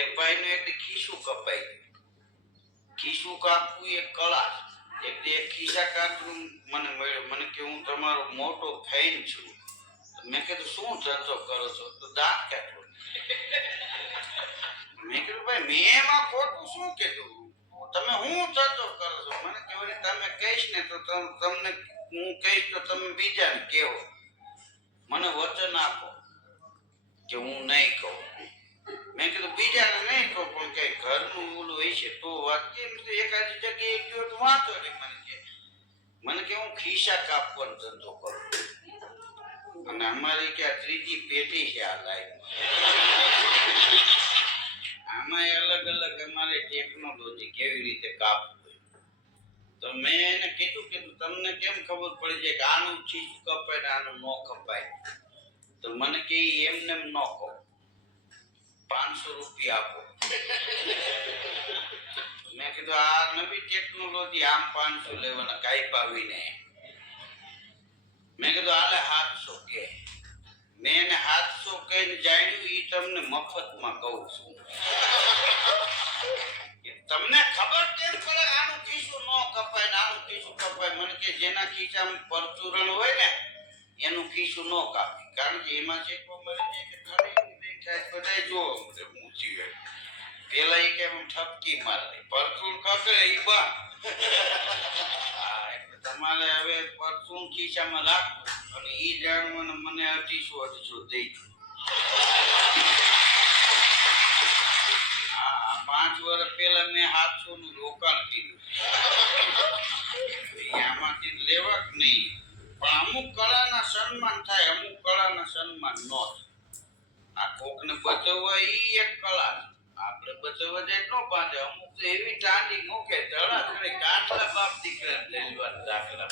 એક ભાઈનું એક ખીસું કપાઈ ગયું. ખીસું કાપવું એક કળા. એક ખિસ્સા કાઢવું મને મળ્યો. મને કે હું તમારો મોટો ફેન છું. મેં કીધું શું ચર્ચો કરો છો? તો દાંત કાઢો. મેં કીધું ભાઈ મેં એમાં ખોટું શું કીધું? તમે હું ચર્ચો કરો છો? મને કહેવાય તમે કહીશ ને તો તમને હું કહીશ તો તમે બીજાને કહેવો. મને વચન આપો કે હું નહીં કહું. મેં કીધું બીજાને નહીં કહું પણ કઈ ઘરનું ઓલું હોય છે તો વાત કેમ એકાદી જગ્યાએ ગયો તો વાંચો નહીં. મને કે હું ખિસ્સા કાપવાનો ધંધો કરું અને અમારી ક્યાં ત્રીજી પેઢી છે આ લાઈફમાં. આમાં અલગ અલગ અમારે ટેકનોલોજી કેવી રીતે કાપવું. તો મેં એને કીધું કે તમને કેમ ખબર પડી જાય કે આનું ચીજ કપાય ને આનું ન કપાય? તો મને કે એમને ન કહો, 500 રૂપિયા આપો. મેં કીધું આ નવી ટેકનોલોજી આમ 500 લેવાના કાઈ પાવીને. મેં કીધું આલે 700 કે. મેં એને 700 કહીને જાણ્યું એ તમને મફતમાં કહું છું. તમને ખબર કેમ પડે આનું ખિસ્સું ન કપાય ને આનું ખિસ્સું કપાય? મને કે જેના ખિસ્સામાં પરચુરણ હોય ને એનું ખિસ્સું ન કાપે. કારણ કે એમાં જે મળે છે કે બધા જોવા મળે ઊંચી હોય. પેલા એ કે ઠપકી મારે પરચુણ કપે એ બંધ. તમારે હવે પરચુણ ખિસ્સામાં રાખવું અને એ જાણવાનું મને 250 દઈ દો. 5 વર્ષ પહેલા મેં 700 નું રોકાણ કર્યું. આમાંથી લેવા જ નહીં. પણ અમુક કળાના સન્માન થાય, અમુક કળાના સન્માન ન થાય. આ કોકને બચવવા એ એક કળા. આપણે બચવવા જાય ન પાછે. અમુક તો એવી ટાંડી મૂકે ધડાધડી કાટલા બાપ દીકરા લેવા દાખલા.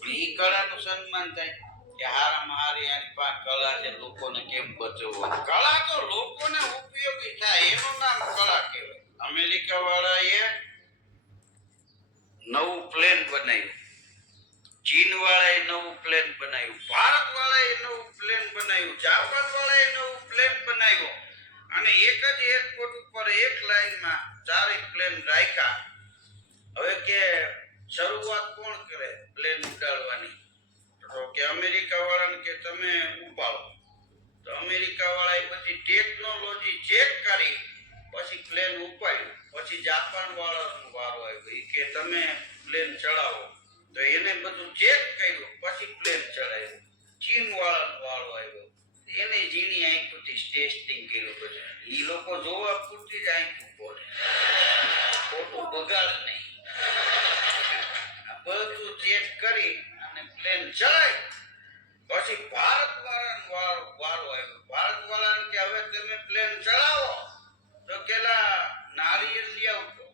પણ એ કળાનું સન્માન થાય કે હારામાં હારી આની પાસે કળા છે, લોકોને કેમ બચવવા. કળા તો લોકોને ઉપયોગી થાય એનું નામ કળા કહેવાય. અમેરિકા વાળાએ નવું પ્લેન બનાવ્યું, ચીન વાળાએ નવું પ્લેન બનાવ્યું, ભારત વાળાએ નવું પ્લેન બનાવ્યું, જાપાન વાળાએ નવું પ્લેન બનાવ્યું અને એક જ એરપોર્ટ ઉપર એક લાઈનમાં 4 પ્લેન રાખ્યા. હવે કે શરૂઆત કોણ કરે પ્લેન ઉડાડવાની? તો કે અમેરિકા વાળાને કે તમે ઉપાડો. તો અમેરિકા વાળાએ પછી ટેકનોલોજી ચેક કરી પછી પ્લેન ઉપાડ્યું. પછી જાપાન વાળાનો વારો આવ્યો કે તમે પ્લેન ચડાવો. તો એને બધું ચેક કર્યું પછી પ્લેન ચડાવ્યું. ચીન વાળાનો વારો આવ્યો. એને જીની આંખોથી ટેસ્ટિંગ કર્યું. બધું એ લોકો જોવા પૂરતી જ આંખું પડે, ખોટું બગાડ નહીં. બધું ચેક કરી અને પ્લેન ચડાવી પછી ભારત વાળાનો વારો આવ્યો. ભારત વાળાને કે હવે તમે પ્લેન ચડાવો. તો કેલા નારિયેળ લઈ આવતો.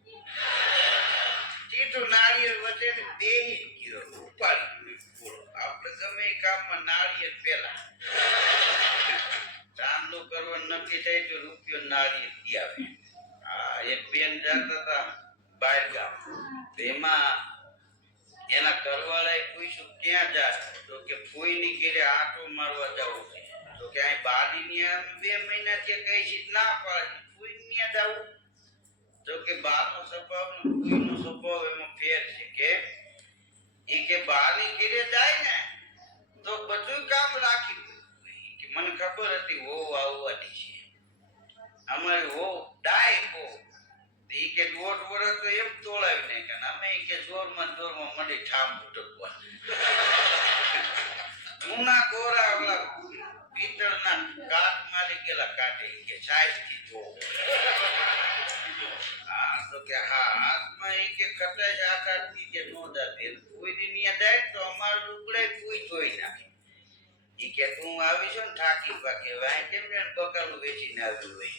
સીધું નારિયેળ વચ્ચે બેહી ગયો, ઉપાડી ગયો. આપણે ગમે એ કામમાં નારિયેળ પેલા ચાંદલો કરવાનું નક્કી થાય તો રૂપિયો નારિયેળ લઈ આવે. એક બેન જતા હતા બહાર ગામ. એમાં એના ઘરવાળાએ પૂછ્યું ક્યાં જાય? તો કે ફોઈની ઘરે આંટો મારવા જવું છે. તો કે અહીં બાલીની 2 મહિનાથી કઈ છે ના પાડે, ફોઈની ત્યાં જવું. તો કે બાનો સ્વભાવ ને ફોઈનો સ્વભાવ એમાં ફેર છે કે એ કે બાની ઘરે જાય ને તો બધું કામ રાખી દે. કે મને ખબર હતી વહુ આવવાની છે. અમારી વહુ ડાય બહુ. એ કે 1.5 વર્ષ તો એમ તોડાવી નાખ્યા. અમે કે જોરમાં મંડી ઠામ ઉટકવા. જૂના ગોરા ઓલા પિત્તળના કાચ મારી ગયેલા કાઢે કે સાઈઝથી જો. તો કે હા હાથમાં એ કે કટાશ આકારથી કે નો જાતે કોઈની ત્યાં જાય તો અમારું લુગડે કોઈ જોઈ નાખે. એ કે તું આવી છો ને થાકી પાકે વાય કેમ બકાલું વેચીને આવ્યું હોય.